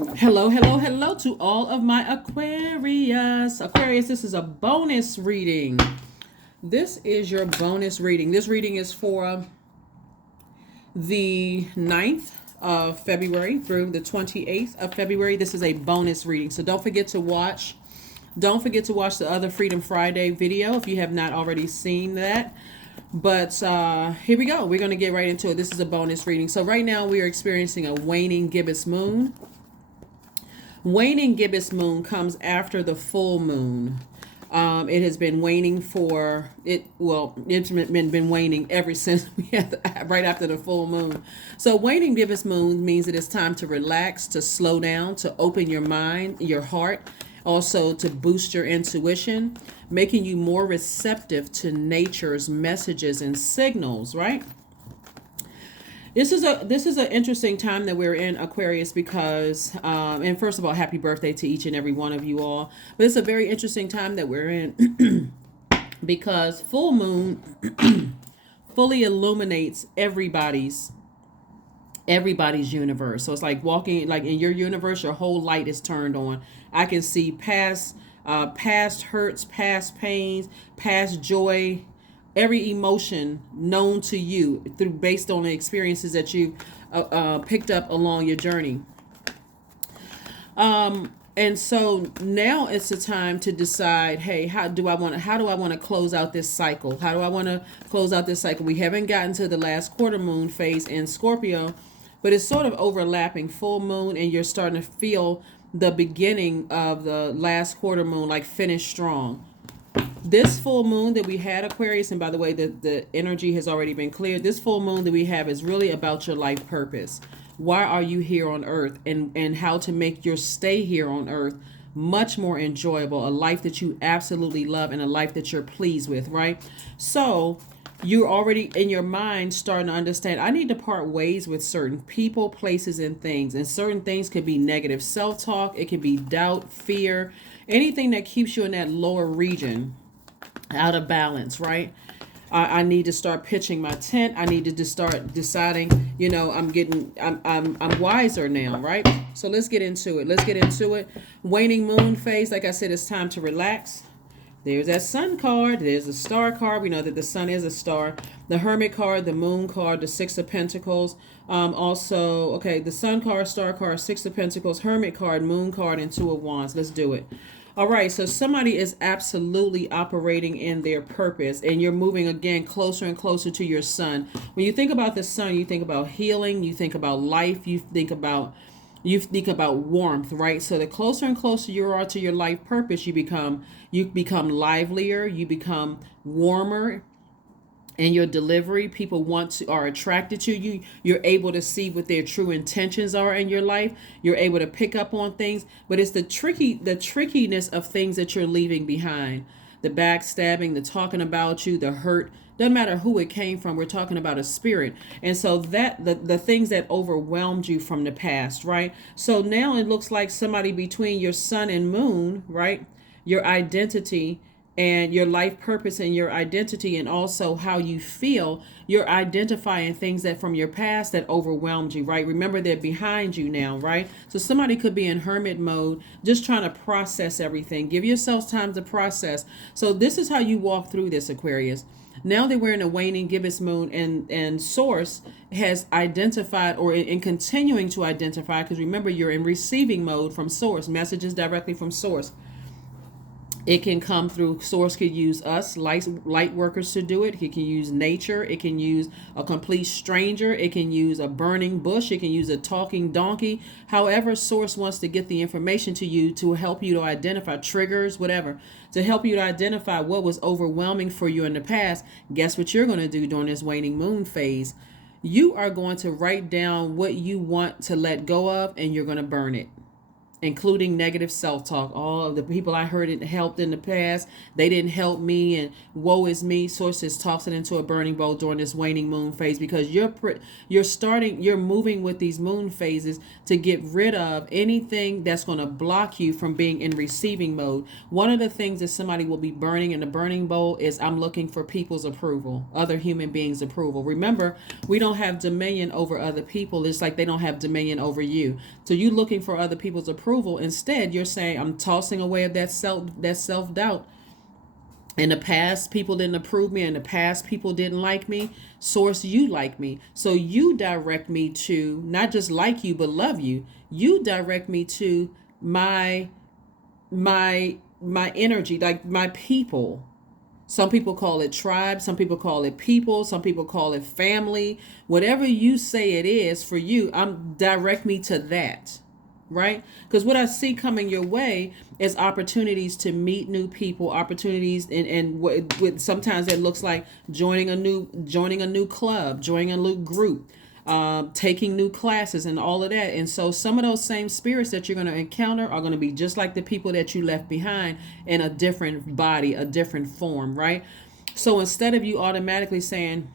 Hello, hello, hello to all of my Aquarius. Aquarius, this is a bonus reading. This is your bonus reading. This reading is for the 9th of February through the 28th of February. This is a bonus reading. So don't forget to watch. Don't forget to watch the other Freedom Friday video if you have not already seen that. But here we go. We're going to get right into it. This is a bonus reading. So right now we are experiencing a waning gibbous moon. Waning gibbous moon comes after the full moon. It has been waning for it. Well, it's been waning ever since we had right after the full moon. So waning gibbous moon means that it's time to relax, to slow down, to open your mind, your heart, also to boost your intuition, making you more receptive to nature's messages and signals. Right. This is an interesting time that we're in, Aquarius, because and first of all, happy birthday to each and every one of you all. But it's a very interesting time that we're in because full moon fully illuminates everybody's universe. So it's like walking like in your universe, your whole light is turned on. I can see past hurts, past pains, past joy, every emotion known to you through based on the experiences that you picked up along your journey. And so now it's the time to decide, hey, how do I want to close out this cycle? How do I want to close out this cycle? We haven't gotten to the last quarter moon phase in Scorpio, but it's sort of overlapping full moon, and you're starting to feel the beginning of the last quarter moon, like finish strong. This full moon that we had, Aquarius, and by the way, the energy has already been cleared. This full moon that we have is really about your life purpose. Why are you here on earth, and how to make your stay here on earth much more enjoyable, a life that you absolutely love and a life that you're pleased with, right? So you're already in your mind starting to understand, I need to part ways with certain people, places, and things. And certain things could be negative self-talk. It could be doubt, fear, anything that keeps you in that lower region out of balance, right? I need to start pitching my tent. I need to just start deciding, I'm wiser now, right? So let's get into it. Waning moon phase, like I said, it's time to relax. There's that sun card. There's a star card. We know that the sun is a star. The hermit card, the moon card, the six of pentacles. The sun card, star card, six of pentacles, hermit card, moon card, and two of wands. Let's do it. All right, so somebody is absolutely operating in their purpose, and you're moving again closer and closer to your sun. When you think about the sun, you think about healing, you think about life, you think about warmth, right? So the closer and closer you are to your life purpose, you become livelier, you become warmer in your delivery. People are attracted to you. You're able to see what their true intentions are in your life. You're able to pick up on things, but it's the trickiness of things that you're leaving behind. The backstabbing, the talking about you, the hurt. Doesn't matter who it came from. We're talking about a spirit. And so that the things that overwhelmed you from the past, right? So now it looks like somebody between your sun and moon, right? Your identity and your life purpose and your identity, and also how you feel, you're identifying things that from your past that overwhelmed you, right? Remember, they're behind you now, right? So somebody could be in hermit mode, just trying to process everything. Give yourselves time to process. So this is how you walk through this, Aquarius. Now that we're in a waning gibbous moon, and source has identified, or in continuing to identify, because remember, you're in receiving mode from source, messages directly from source. It can come through source, could use us, light workers, to do it. It can use nature. It can use a complete stranger. It can use a burning bush. It can use a talking donkey. However, source wants to get the information to you to help you to identify triggers, whatever, to help you to identify what was overwhelming for you in the past. Guess what you're going to do during this waning moon phase? You are going to write down what you want to let go of, and you're going to burn it. including negative self-talk. All of the people I heard it helped in the past, they didn't help me, and woe is me. Source is tossing into a burning bowl during this waning moon phase, because you're moving with these moon phases to get rid of anything that's going to block you from being in receiving mode. One of the things that somebody will be burning in the burning bowl is, I'm looking for people's approval, other human beings' approval. Remember, we don't have dominion over other people. It's like they don't have dominion over you. So you looking for other people's approval. Instead, you're saying, I'm tossing away of that self-doubt. In the past, people didn't approve me. In the past, people didn't like me. Source, you like me. So you direct me to not just like you, but love you. You direct me to my energy, like my people. Some people call it tribe. Some people call it people. Some people call it family. Whatever you say it is for you, direct me to that. Right? Because what I see coming your way is opportunities to meet new people, opportunities, and with sometimes it looks like joining a new club, joining a new group, taking new classes and all of that. And so some of those same spirits that you're going to encounter are going to be just like the people that you left behind, in a different body, a different form, right? So instead of you automatically saying,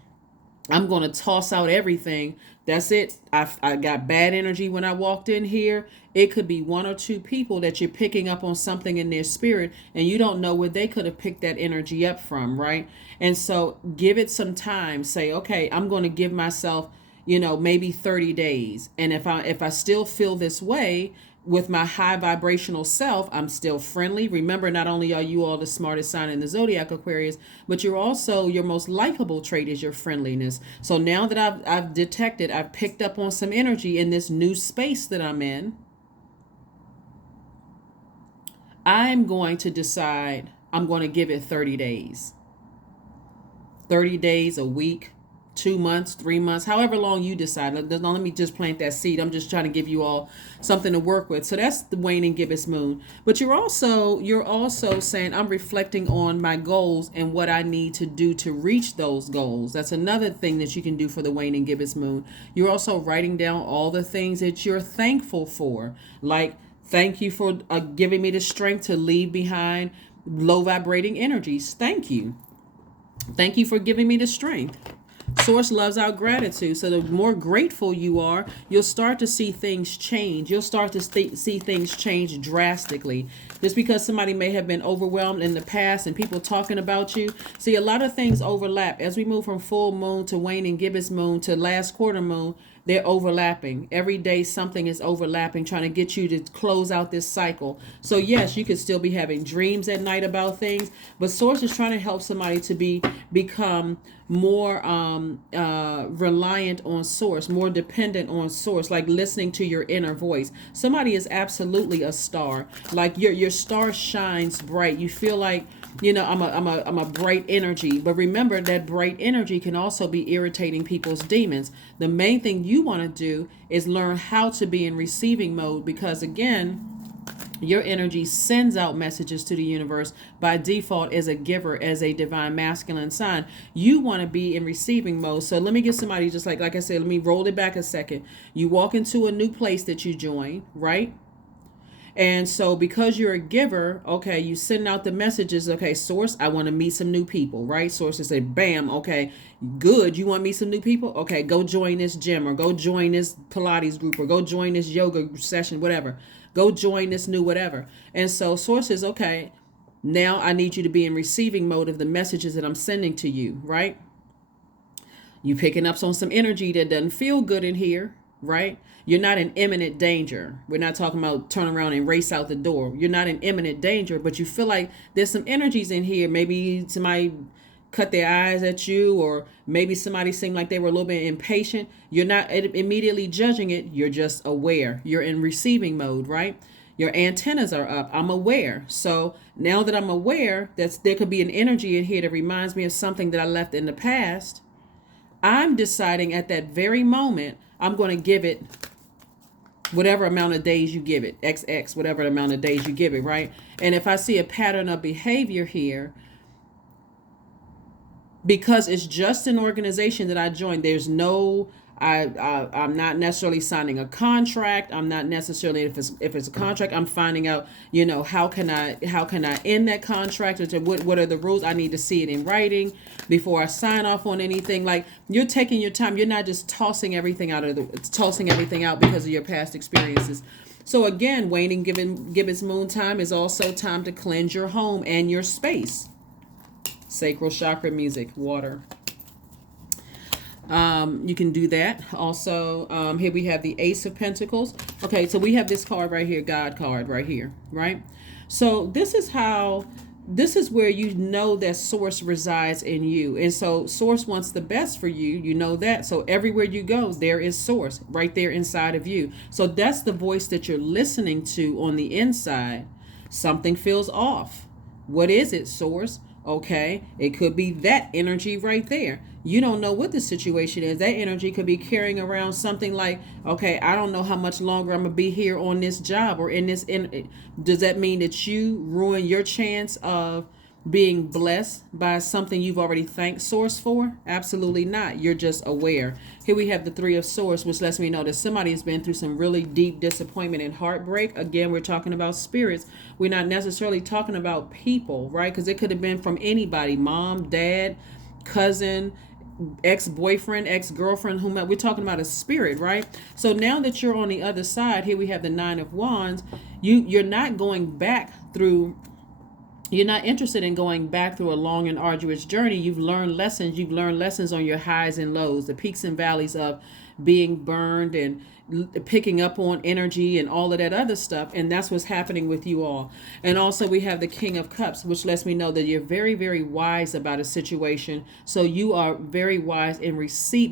I'm going to toss out everything, that's it, I got bad energy when I walked in here. It could be one or two people that you're picking up on something in their spirit, and you don't know where they could have picked that energy up from, right? And so give it some time. Say, okay, I'm going to give myself, maybe 30 days. And if I still feel this way with my high vibrational self, I'm still friendly. Remember, not only are you all the smartest sign in the Zodiac, Aquarius, but you're also, your most likable trait is your friendliness. So now that I've picked up on some energy in this new space that I'm in, I'm going to decide I'm going to give it 30 days. 30 days, a week, 2 months, 3 months, however long you decide. Let me just plant that seed. I'm just trying to give you all something to work with. So that's the waning gibbous moon. But you're also saying, I'm reflecting on my goals and what I need to do to reach those goals. That's another thing that you can do for the waning gibbous moon. You're also writing down all the things that you're thankful for. Like, thank you for giving me the strength to leave behind low vibrating energies. Thank you. Thank you for giving me the strength. Source loves our gratitude. So the more grateful you are, you'll start to see things change. You'll start to see things change drastically. Just because somebody may have been overwhelmed in the past and people talking about you. See, a lot of things overlap. As we move from full moon to waning gibbous moon to last quarter moon, they're overlapping. Every day something is overlapping, trying to get you to close out this cycle. So yes, you could still be having dreams at night about things, but Source is trying to help somebody to become more reliant on Source, more dependent on Source, like listening to your inner voice. Somebody is absolutely a star. Like your star shines bright. You feel like, I'm a bright energy. But remember, that bright energy can also be irritating people's demons. The main thing you want to do is learn how to be in receiving mode, because again, your energy sends out messages to the universe by default as a giver, as a divine masculine sign. You want to be in receiving mode. So let me give somebody, just like I said, let me roll it back a second. You walk into a new place that you join, right? And so because you're a giver, okay, you send out the messages, okay, Source, I want to meet some new people, right? Source will say, bam, okay, good. You want to meet some new people? Okay, go join this gym, or go join this Pilates group, or go join this yoga session, whatever. Go join this new whatever. And so Source says, okay, now I need you to be in receiving mode of the messages that I'm sending to you, right? You picking up on some energy that doesn't feel good in here, right? You're not in imminent danger. We're not talking about turn around and race out the door. You're not in imminent danger, but you feel like there's some energies in here. Maybe somebody cut their eyes at you, or maybe somebody seemed like they were a little bit impatient. You're not immediately judging it. You're just aware. You're in receiving mode, right? Your antennas are up. I'm aware. So now that I'm aware that there could be an energy in here that reminds me of something that I left in the past, I'm deciding at that very moment, I'm going to give it whatever amount of days you give it, XX, whatever amount of days you give it, right? And if I see a pattern of behavior here, because it's just an organization that I joined, there's no I'm not necessarily signing a contract. I'm not necessarily, if it's a contract, I'm finding out, how can I end that contract, or what are the rules. I need to see it in writing before I sign off on anything. Like, you're taking your time. You're not just tossing everything out because of your past experiences. So again, waning Gibbous moon time is also time to cleanse your home and your space. Sacral chakra music, water. You can do that. Also, here we have the Ace of Pentacles. Okay, so we have this card right here, God card right here, right? So this is where you know that Source resides in you. And so Source wants the best for you. You know that. So everywhere you go, there is Source right there inside of you. So that's the voice that you're listening to on the inside. Something feels off. What is it, Source? Okay, it could be that energy right there. You don't know what the situation is. That energy could be carrying around something like, okay, I don't know how much longer I'm gonna be here on this job or in this. Does that mean that you ruin your chance of being blessed by something you've already thanked Source for? Absolutely not. You're just aware. Here we have the Three of Swords, which lets me know that somebody has been through some really deep disappointment and heartbreak. Again, we're talking about spirits. We're not necessarily talking about people, right? Because it could have been from anybody, mom, dad, cousin, ex-boyfriend, ex-girlfriend, whomever. We're talking about a spirit, right? So now that you're on the other side, here we have the Nine of Wands. You're not going back through. You're not interested in going back through a long and arduous journey. You've learned lessons. You've learned lessons on your highs and lows, the peaks and valleys of being burned and picking up on energy and all of that other stuff. And that's what's happening with you all. And also we have the King of Cups, which lets me know that you're very, very wise about a situation. So you are very wise in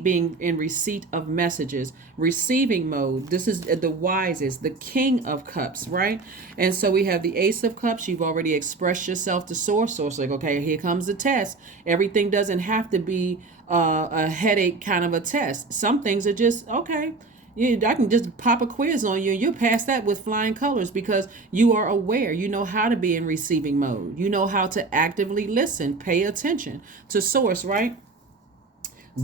being in receipt of messages, receiving mode. This is the wisest, the King of Cups, right? And so we have the Ace of Cups. You've already expressed yourself to Source. Source like, okay, here comes the test. Everything doesn't have to be a headache kind of a test. Some things are just, okay, I can just pop a quiz on you and you'll pass that with flying colors because you are aware. You know how to be in receiving mode. You know how to actively listen, pay attention to Source, right?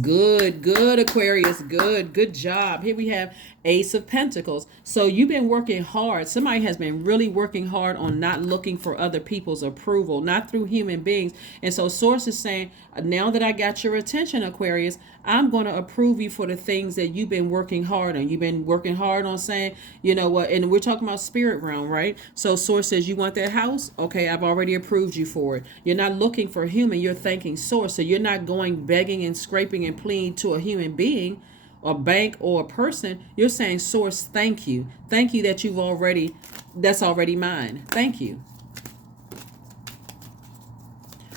Good, Aquarius. Good job. Here we have Ace of Pentacles. So you've been working hard. Somebody has been really working hard on not looking for other people's approval, not through human beings. And so Source is saying, now that I got your attention, Aquarius, I'm going to approve you for the things that you've been working hard on. You've been working hard on saying, you know what, and we're talking about spirit realm, right? So Source says, you want that house? Okay, I've already approved you for it. You're not looking for human, you're thanking Source. So you're not going begging and scraping and pleading to a human being or bank or a person. You're saying, Source, thank you. Thank you that that's already mine. Thank you.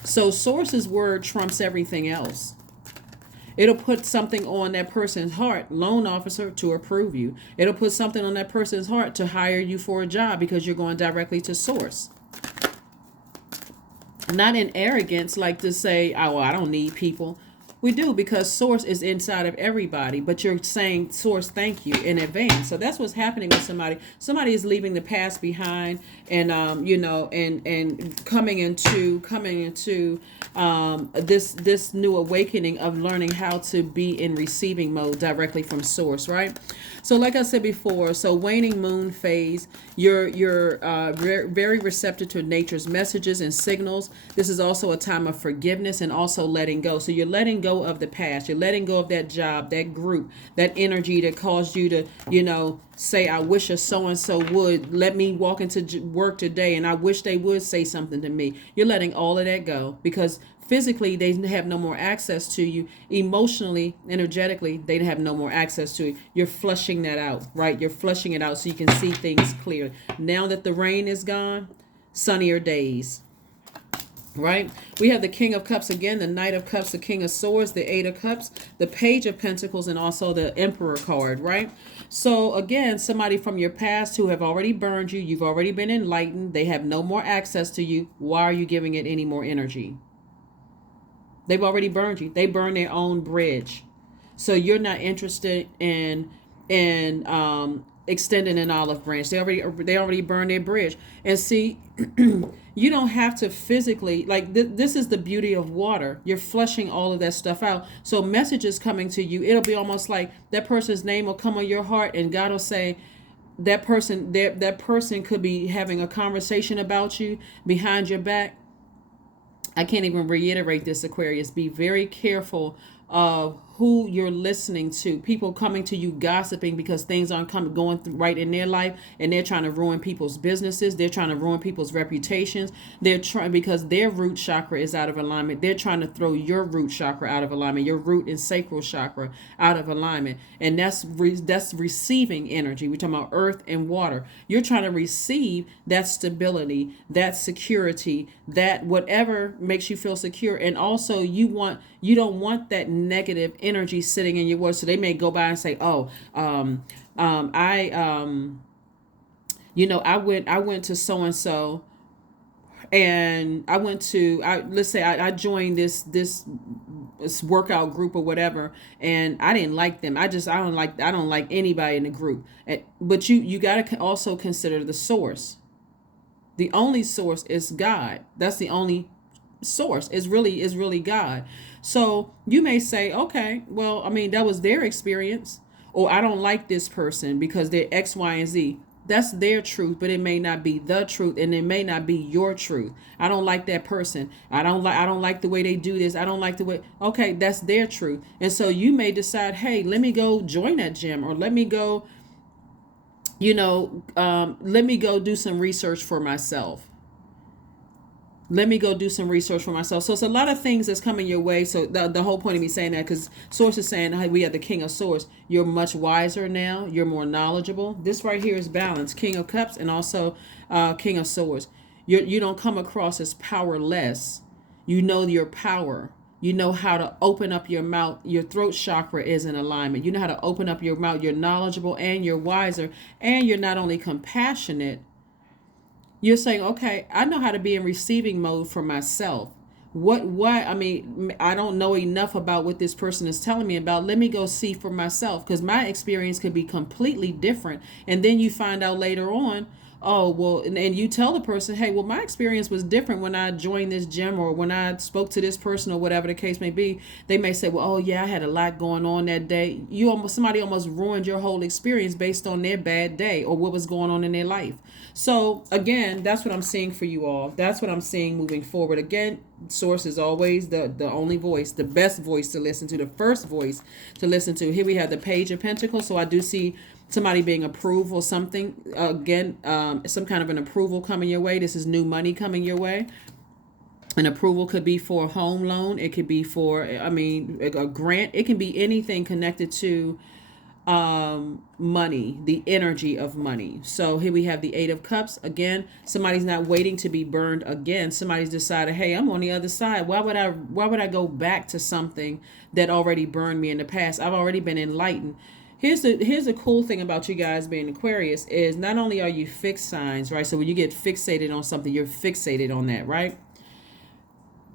So Source's word trumps everything else. It'll put something on that person's heart, loan officer, to approve you. It'll put something on that person's heart to hire you for a job because you're going directly to Source. Not in arrogance, like to say, oh, well, I don't need people. We do, because Source is inside of everybody, but you're saying, Source, thank you in advance. So that's what's happening with somebody. Somebody is leaving the past behind and, and coming into this new awakening of learning how to be in receiving mode directly from Source, right? So like I said before, so waning moon phase, you're very receptive to nature's messages and signals. This is also a time of forgiveness and also letting go. So you're letting go of the past. You're letting go of that job, that group, that energy that caused you to, say, I wish a so-and-so would let me walk into work today and I wish they would say something to me. You're letting all of that go because physically they have no more access to you. Emotionally, energetically, they have no more access to it. You're flushing that out, right? You're flushing it out so you can see things clearly. Now that the rain is gone, sunnier days. Right? We have the King of Cups again, the Knight of Cups, the King of Swords, the Eight of Cups, the Page of Pentacles, and also the Emperor card, right? So again, somebody from your past who have already burned you, you've already been enlightened, they have no more access to you. Why are you giving it any more energy? They've already burned you. They burned their own bridge. So you're not interested in extending an olive branch. They already burned their bridge. And see, you don't have to physically, like, this is the beauty of water. You're flushing all of that stuff out. So messages coming to you, it'll be almost like that person's name will come on your heart, and God will say, that person could be having a conversation about you behind your back. I can't even reiterate this, Aquarius. Be very careful of who you're listening to. People coming to you gossiping because things aren't going through right in their life, and they're trying to ruin people's businesses. They're trying to ruin people's reputations. They're trying, because their root chakra is out of alignment. They're trying to throw your root chakra out of alignment, your root and sacral chakra out of alignment, and that's receiving energy. We're talking about earth and water. You're trying to receive that stability, that security, that whatever makes you feel secure, and also you don't want that negative energy sitting in your words. So they may go by and say, "Oh, I went to so and so, and let's say I joined this workout group or whatever, and I didn't like them. I don't like anybody in the group." But you got to also consider the source. The only source is God. That's the only source. Is really God. So you may say, okay, well, I mean, that was their experience, or I don't like this person because they're X, Y, and Z. That's their truth, but it may not be the truth, and it may not be your truth. I don't like that person. I don't like the way they do this. I don't like the way. Okay, that's their truth. And so you may decide, hey, let me go join that gym, or let me go, let me go do some research for myself. Let me go do some research for myself. So it's a lot of things that's coming your way. So the whole point of me saying that, because Source is saying, hey, we have the King of Swords. You're much wiser now. You're more knowledgeable. This right here is balance. King of Cups and also King of Swords. You don't come across as powerless. You know your power. You know how to open up your mouth. Your throat chakra is in alignment. You know how to open up your mouth. You're knowledgeable and you're wiser. And you're not only compassionate, you're saying, okay, I know how to be in receiving mode for myself. I mean, I don't know enough about what this person is telling me about. Let me go see for myself, because my experience could be completely different. And then you find out later on, oh, well, and you tell the person, hey, well, my experience was different when I joined this gym, or when I spoke to this person, or whatever the case may be. They may say, well, oh yeah, I had a lot going on that day. Somebody almost ruined your whole experience based on their bad day or what was going on in their life. So again, that's what I'm seeing for you all. That's what I'm seeing moving forward. Again, Source is always the only voice, the best voice to listen to, the first voice to listen to. Here we have the Page of Pentacles. So I do see somebody being approved or something. Again, some kind of an approval coming your way. This is new money coming your way. An approval could be for a home loan. It could be for, a grant. It can be anything connected to money, the energy of money. So here we have the Eight of Cups. Again, somebody's not waiting to be burned again. Somebody's decided, hey, I'm on the other side. Why would I go back to something that already burned me in the past? I've already been enlightened. Here's the cool thing about you guys being Aquarius is not only are you fixed signs, right? So when you get fixated on something, you're fixated on that, right?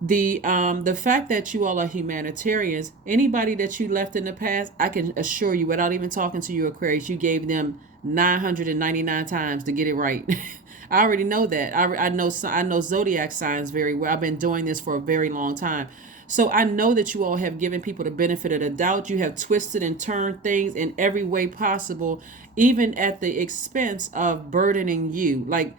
The fact that you all are humanitarians, anybody that you left in the past, I can assure you, without even talking to you, Aquarius, you gave them 999 times to get it right. I already know that. I know Zodiac signs very well. I've been doing this for a very long time. So I know that you all have given people the benefit of the doubt. You have twisted and turned things in every way possible, even at the expense of burdening you. Like,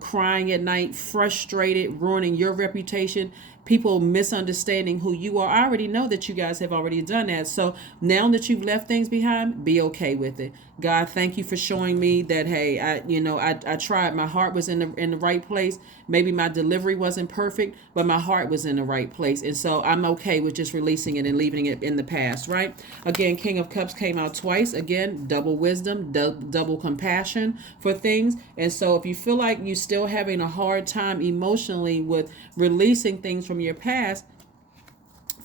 crying at night, frustrated, ruining your reputation, people misunderstanding who you are. I already know that you guys have already done that. So now that you've left things behind, be okay with it. God, thank you for showing me that, hey, I tried. My heart was in the right place. Maybe my delivery wasn't perfect, but my heart was in the right place. And so I'm okay with just releasing it and leaving it in the past, right? Again, King of Cups came out twice. Again, double wisdom, double compassion for things. And so if you feel like you're still having a hard time emotionally with releasing things from your past,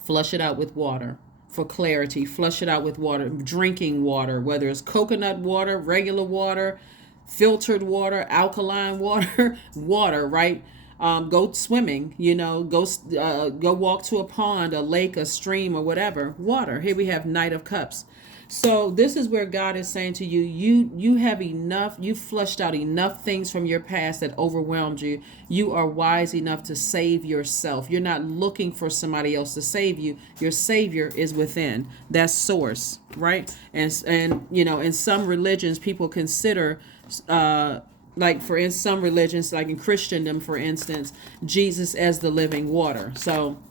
flush it out with water. For clarity, flush it out with water, drinking water, whether it's coconut water, regular water, filtered water, alkaline water, water, right? Go swimming, go walk to a pond, a lake, a stream, or whatever. Water. Here we have Knight of Cups. So this is where God is saying to you, you have enough, you flushed out enough things from your past that overwhelmed you. You are wise enough to save yourself. You're not looking for somebody else to save you. Your savior is within. That's source, right? And you know, in some religions people consider like for in some religions, like in Christendom, for instance, Jesus as the living water. So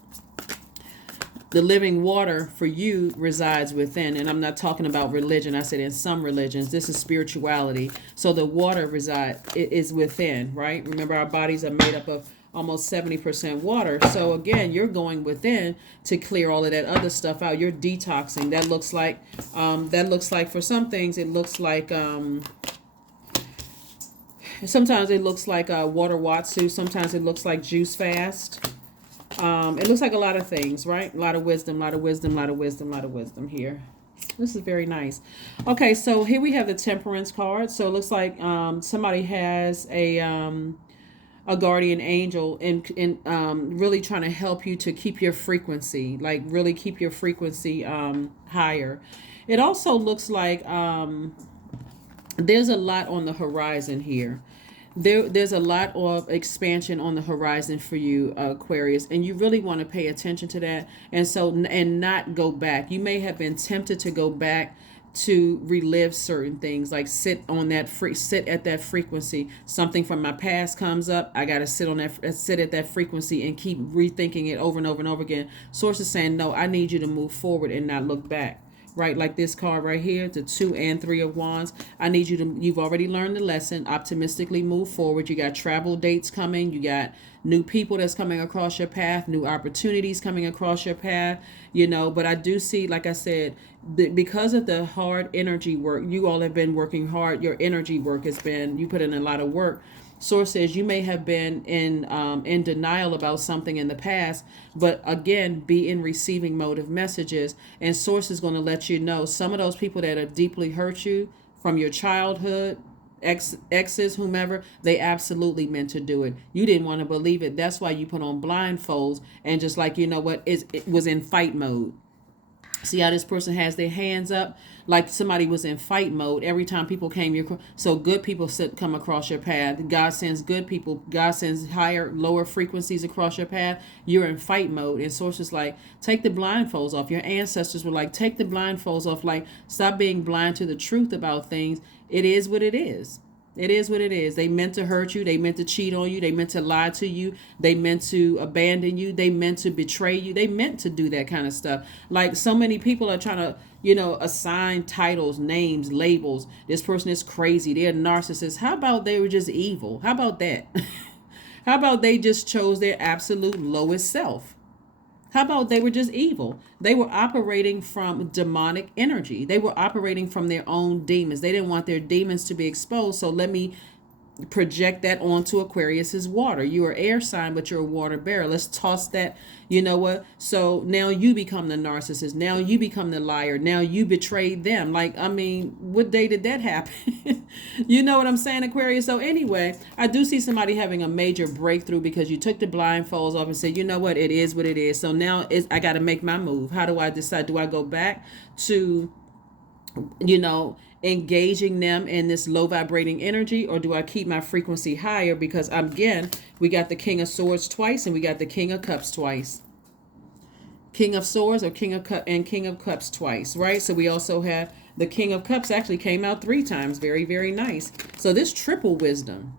the living water for you resides within. And I'm not talking about religion. I said in some religions, this is spirituality. So the water is within, right? Remember, our bodies are made up of almost 70% water. So again, you're going within to clear all of that other stuff out. You're detoxing. That looks like for some things, it looks like, sometimes it looks like water watsu. Sometimes it looks like juice fast. It looks like a lot of things, right? A lot of wisdom, a lot of wisdom, a lot of wisdom, a lot of wisdom here. This is very nice. Okay, so here we have the Temperance card. So it looks like somebody has a guardian angel in really trying to help you to keep your frequency, like really keep your frequency higher. It also looks like there's a lot on the horizon here. There's a lot of expansion on the horizon for you, Aquarius, and you really want to pay attention to that, and not go back. You may have been tempted to go back to relive certain things, like sit at that frequency. Something from my past comes up, I got to sit at that frequency and keep rethinking it over and over and over again. Source is saying, no, I need you to move forward and not look back. Right, like this card right here, the 2 and 3 of Wands. I need you've already learned the lesson. Optimistically move forward. You got travel dates coming. You got new people that's coming across your path, new opportunities coming across your path, but I do see, like I said, because of the hard energy work, you all have been working hard. Your energy work you put in a lot of work. Source says you may have been in denial about something in the past, but again, be in receiving mode of messages. And Source is going to let you know some of those people that have deeply hurt you from your childhood, exes, whomever, they absolutely meant to do it. You didn't want to believe it. That's why you put on blindfolds and just like, it was in fight mode. See how this person has their hands up like somebody was in fight mode every time people came so good people come across your path. God sends good people. God sends lower frequencies across your path. You're in fight mode. And sources like, take the blindfolds off. Your ancestors were like, take the blindfolds off. Like, stop being blind to the truth about things. It is what it is. It is what it is. They meant to hurt you. They meant to cheat on you. They meant to lie to you. They meant to abandon you. They meant to betray you. They meant to do that kind of stuff. Like so many people are trying to, assign titles, names, labels. This person is crazy. They're narcissists. How about they were just evil? How about that? How about they just chose their absolute lowest self? How about they were just evil? They were operating from demonic energy. They were operating from their own demons. They didn't want their demons to be exposed. So let me project that onto Aquarius's water. You are air sign, but you're a water bearer. Let's toss that. You know what? So now you become the narcissist. Now you become the liar. Now you betrayed them. Like, I mean, what day did that happen? You know what I'm saying, Aquarius? So anyway, I do see somebody having a major breakthrough because you took the blindfolds off and said, you know what? It is what it is. So now I got to make my move. How do I decide? Do I go back to, engaging them in this low vibrating energy, or do I keep my frequency higher? Because again, we got the King of Swords twice and we got the King of Cups twice. King of Swords or King of Cups twice, right? So we also have the King of Cups actually came out 3 times. Very, very nice. So this triple wisdom.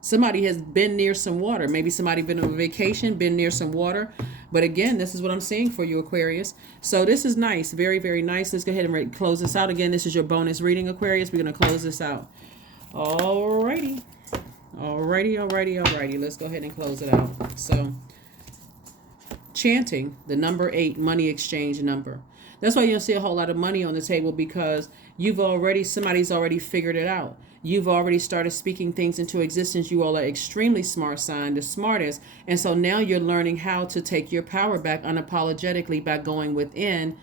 Somebody has been near some water. Maybe somebody been on vacation, been near some water. But again, this is what I'm seeing for you, Aquarius. So this is nice. Very, very nice. Let's go ahead and close this out. Again, this is your bonus reading, Aquarius. We're going to close this out. Alrighty. Let's go ahead and close it out. So, chanting the number 8 money exchange number. That's why you don't see a whole lot of money on the table, because somebody's already figured it out. You've already started speaking things into existence. You all are extremely smart sign, the smartest. And so now you're learning how to take your power back unapologetically by going within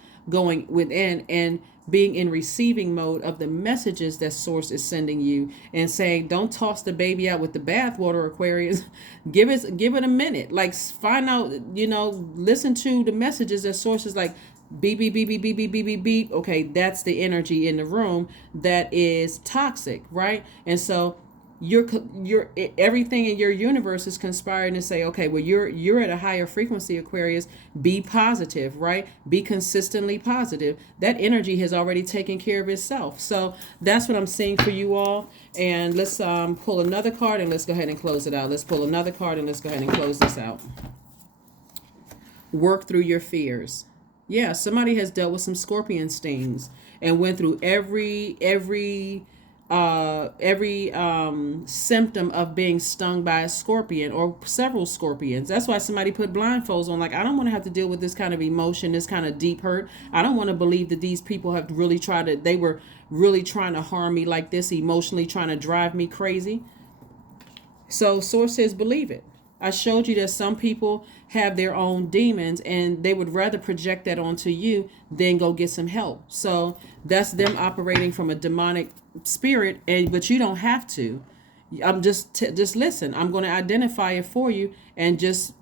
and being in receiving mode of the messages that Source is sending you, and saying, don't toss the baby out with the bathwater, Aquarius. Give it a minute. Like, find out, listen to the messages that Source is like, beep, beep, beep, beep, beep, beep, beep, beep, beep. Okay, that's the energy in the room that is toxic, right? And so you're everything in your universe is conspiring to say, okay, well, you're at a higher frequency, Aquarius. Be positive, right? Be consistently positive. That energy has already taken care of itself. So that's what I'm seeing for you all. And let's pull another card and let's go ahead and close it out. Let's pull another card and let's go ahead and close this out. Work through your fears. Yeah, somebody has dealt with some scorpion stings and went through every symptom of being stung by a scorpion or several scorpions. That's why somebody put blindfolds on. Like, I don't want to have to deal with this kind of emotion, this kind of deep hurt. I don't want to believe that these people have really they were really trying to harm me like this, emotionally trying to drive me crazy. So source says, believe it. I showed you that some people have their own demons and they would rather project that onto you than go get some help. So that's them operating from a demonic spirit, but you don't have to. I'm just listen. I'm going to identify it for you and just,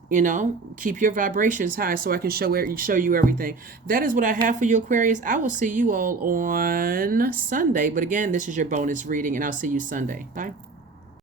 keep your vibrations high so I can show you everything. That is what I have for you, Aquarius. I will see you all on Sunday. But again, this is your bonus reading and I'll see you Sunday. Bye.